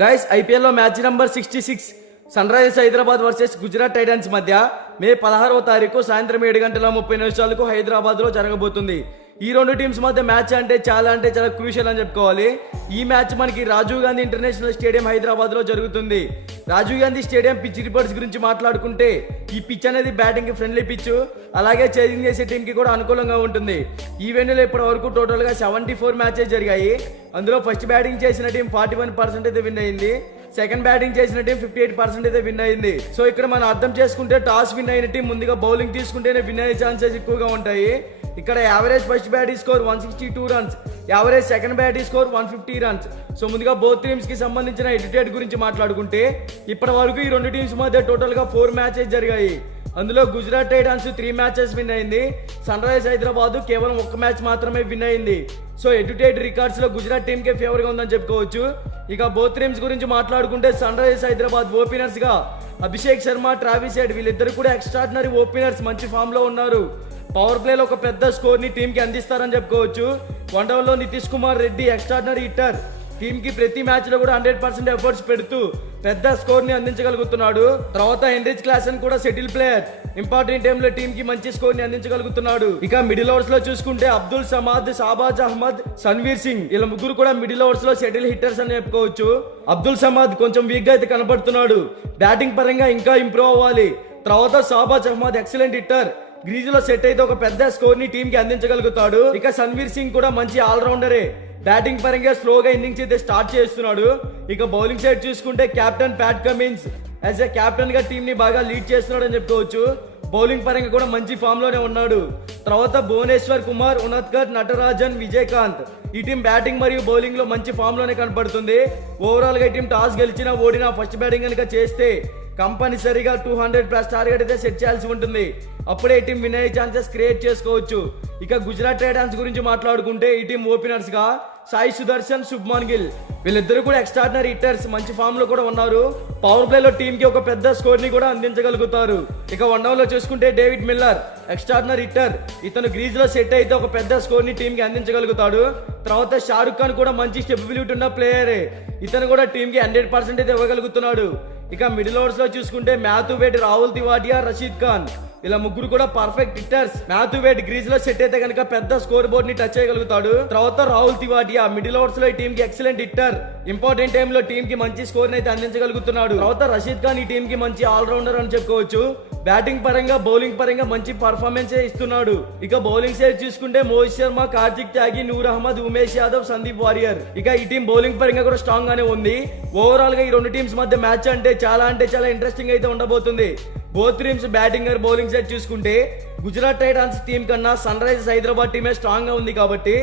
Guys ఐపీఎల్లో match number 66 Sunrisers Hyderabad versus Gujarat Titans మధ్య May 16వ తారీఖు సాయంత్రం 7:30 హైదరాబాద్లో జరగబోతుంది. ఈ రెండు టీమ్స్ మధ్య మ్యాచ్ అంటే చాలా క్రూషియల్ అని చెప్పుకోవాలి. ఈ మ్యాచ్ మనకి రాజీవ్ గాంధీ ఇంటర్నేషనల్ స్టేడియం హైదరాబాద్లో జరుగుతుంది. Rajiv Gandhi stadium pitch reports గురించి మాట్లాడుకుంటే ఈ పిచ్ అనేది బ్యాటింగ్ కి ఫ్రెండ్లీ పిచ్, అలాగే చేజింగ్ చేసే టీం కి కూడా అనుకూలంగా ఉంటుంది. ఈ వెన్యూలో ఇప్పటి వరకు టోటల్ గా 74 మ్యాచెస్ జరిగాయి. అందులో ఫస్ట్ బ్యాటింగ్ చేసిన టీం 41% అయితే విన్ అయింది, సెకండ్ బ్యాటింగ్ చేసిన టీం 58% అయితే విన్ అయింది. సో ఇక్కడ మనం అర్థం చేసుకుంటే టాస్ విన్ అయిన టీం ముందుగా బౌలింగ్ తీసుకుంటేనే విన్ అయ్యే ఛాన్సెస్ ఎక్కువగా ఉంటాయి. ఇక్కడ average first batting score 162 runs, average second batting score 150 runs. So ముందుగా బోత్ టీమ్స్ కి సంబంధించిన ఎడిటెడ్ గురించి మాట్లాడుకుంటే ఇప్పటి వరకు ఈ రెండు టీమ్స్ మధ్య టోటల్ గా 4 మ్యాచెస్ జరిగాయి. అందులో గుజరాత్ టైటన్స్ 3 మ్యాచెస్ విన్ అయింది, సన్ రైజర్స్ హైదరాబాద్ కేవలం 1 మ్యాచ్ మాత్రమే విన్ అయింది. సో ఎడ్యుటేట్ రికార్డ్స్ లో గుజరాత్ టీమ్ కే ఫేవర్ గా ఉందని చెప్పుకోవచ్చు. ఇక బోత్ టీమ్స్ గురించి మాట్లాడుకుంటే సన్ రైజర్స్ హైదరాబాద్ ఓపెనర్స్ గా అభిషేక్ శర్మ, ట్రావిస్ హెడ్ వీళ్ళిద్దరు కూడా ఎక్స్ట్రాడినరీ ఓపెనర్స్, మంచి ఫామ్ లో ఉన్నారు. పవర్ ప్లేలో ఒక పెద్ద స్కోర్ ని టీమ్ కి అందిస్తారని చెప్పుకోవచ్చు. వన్డౌన్లో Nitish Kumar Reddy extraordinary hitter, team కి ప్రతి మ్యాచ్ లో కూడా 100% ఎఫర్ట్స్ పెడుతూ పెద్ద స్కోర్ ని అందించగలుగుతున్నాడు. తర్వాత హెన్రిచ్ క్లాసన్ కూడా సెటిల్ ప్లేయర్, ఇంపార్టెంట్ టైమ్ లో టీమ్ కి మంచి స్కోర్ ని అందించగలుగుతున్నాడు. ఇక మిడిల్ ఓవర్స్ లో చూసుకుంటే అబ్దుల్ సమాద్, షాబాజ్ అహ్మద్, సన్వీర్ సింగ్ వీళ్ళ ముగ్గురు కూడా మిడిల్ ఓవర్స్ లో సెటిల్ హిట్టర్స్ అని చెప్పుకోవచ్చు. అబ్దుల్ సమాద్ కొంచెం వీక్ గా అయితే కనబడుతున్నాడు, బ్యాటింగ్ పరంగా ఇంకా ఇంప్రూవ్ అవ్వాలి. తర్వాత Shahbaz Ahmed excellent hitter, crease లో సెట్ అయితే ఒక పెద్ద స్కోర్ ని టీమ్ కి అందించగలుగుతాడు. ఇక సన్వీర్ సింగ్ కూడా మంచి ఆల్రౌండరే, బ్యాటింగ్ పరంగా స్లోగా ఇన్నింగ్స్ అయితే స్టార్ట్ చేస్తున్నాడు. ఇక బౌలింగ్ సైడ్ చూసుకుంటే captain Pat Cummins as a captain గా టీమ్ ని బాగా లీడ్ చేస్తున్నాడు అని చెప్పుకోవచ్చు. బౌలింగ్ పరంగా కూడా మంచి ఫామ్ లోనే ఉన్నాడు. తర్వాత భువనేశ్వర్ కుమార్, ఉనత్కర్, నటరాజన్, విజయకాంత్ ఈ టీం బ్యాటింగ్ మరియు బౌలింగ్ లో మంచి ఫామ్ లోనే కనపడుతుంది. ఓవరాల్ గా ఈ టీం టాస్ గెలిచినా ఓడినా ఫస్ట్ బ్యాటింగ్ కనుక చేస్తే కంపల్సరీగా 200+ టార్గెట్ అయితే సెట్ చేయాల్సి ఉంటుంది. అప్పుడే ఈ టీం విన్ అయ్యే ఛాన్సెస్ క్రియేట్ చేసుకోవచ్చు. ఇక గుజరాత్ టైటన్స్ గురించి మాట్లాడుకుంటే ఈ టీం ఓపెనర్స్ గా సాయి సుదర్శన్, శుభ్మాన్ గిల్ వీళ్ళిద్దరు కూడా ఎక్స్ట్రాడినరీ హిట్టర్స్, మంచి ఫామ్ లో కూడా ఉన్నారు. పవర్ ప్లే లో టీమ్ కి ఒక పెద్ద స్కోర్ ని కూడా అందించగలుగుతారు. ఇక వన్డౌన్ లో చూసుకుంటే డేవిడ్ మిల్లర్ ఎక్స్ట్రాడినరీ హిట్టర్, ఇతను గ్రీజ్ లో సెట్ అయితే ఒక పెద్ద స్కోర్ ని టీమ్ కి అందించగలుగుతాడు. తర్వాత షారుఖ్ ఖాన్ కూడా మంచి స్టెబిలిటీ ఉన్న ప్లేయరే, ఇతను కూడా టీమ్ కి 100% అయితే ఇవ్వగలుగుతున్నాడు. ఇక మిడిల్ ఓవర్స్ లో చూసుకుంటే మాథ్యూ వేడ్, రాహుల్ తివాటియా, రషీద్ ఖాన్ ఇలా ముగ్గురు కూడా perfect hitters. Matthew Wade crease లో సెట్ అయితే కనుక పెద్ద స్కోర్ బోర్డ్ ని టచ్ చేయగలుగుతాడు. తర్వాత రాహుల్ తివాటియా మిడిల్ ఓవర్స్ లో ఈ టీమ్ కి ఎక్సలెంట్ హిట్టర్, ఇంపార్టెంట్ టైమ్ లో టీమ్ కి మంచి స్కోర్ అయితే అందించగలుగుతున్నాడు. తర్వాత రషీద్ ఖాన్ ఈ టీమ్ కి మంచి ఆల్రౌండర్ అని చెప్పుకోవచ్చు. బ్యాటింగ్ పరంగా బౌలింగ్ పరంగా మంచి పర్ఫార్మెన్స్ ఇస్తున్నాడు. ఇక బౌలింగ్ సైడ్ చూసుకుంటే మోహిత్ శర్మ, కార్తిక్ త్యాగి, నూర్ అహ్మద్, ఉమేష్ యాదవ్, సందీప్ వారియర్ ఇక ఈ టీం బౌలింగ్ పరంగా కూడా స్ట్రాంగ్ గానే ఉంది. ఓవరాల్ గా ఈ రెండు టీమ్స్ మధ్య మ్యాచ్ అంటే చాలా ఇంట్రెస్టింగ్ అయితే ఉండబోతుంది. Both teams batting and bowling side చూసుకుంటే గుజరాత్ టైటన్స్ టీం కన్నా సన్ రైజర్స్ హైదరాబాద్ టీమే స్ట్రాంగ్ గా ఉంది కాబట్టి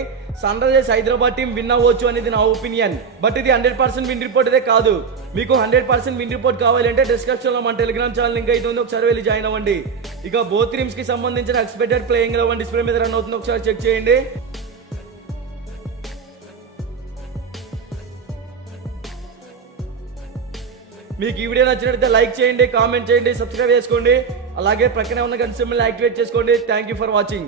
Sunrisers Hyderabad team win అవ్వచ్చు అనేది నా ఒపీనియన్. బట్ ఇది 100% విన్ రిపోర్ట్ అయితే కాదు. మీకు 100% విన్ రిపోర్ట్ కావాలంటే డిస్క్రిప్షన్ లో మన టెలిగ్రామ్ ఛానల్ లింక్ అయితే ఉంది, ఒకసారి వెళ్ళి జాయిన్ అవ్వండి. ఇక బోత్ టీమ్స్ కి సంబంధించిన ఎక్స్పెక్టెడ్ ప్లేయింగ్ 11 డిస్ప్లే మీద రన్ అవుతుంది, ఒకసారి చెక్ చేయండి. మీకు ఈ వీడియో నచ్చినట్లయితే లైక్ చేయండి, కామెంట్ చేయండి, సబ్స్క్రైబ్ చేసుకోండి. అలాగే ప్రక్కనే ఉన్న గంట సింబల్ యాక్టివేట్ చేసుకోండి. Thank you for watching.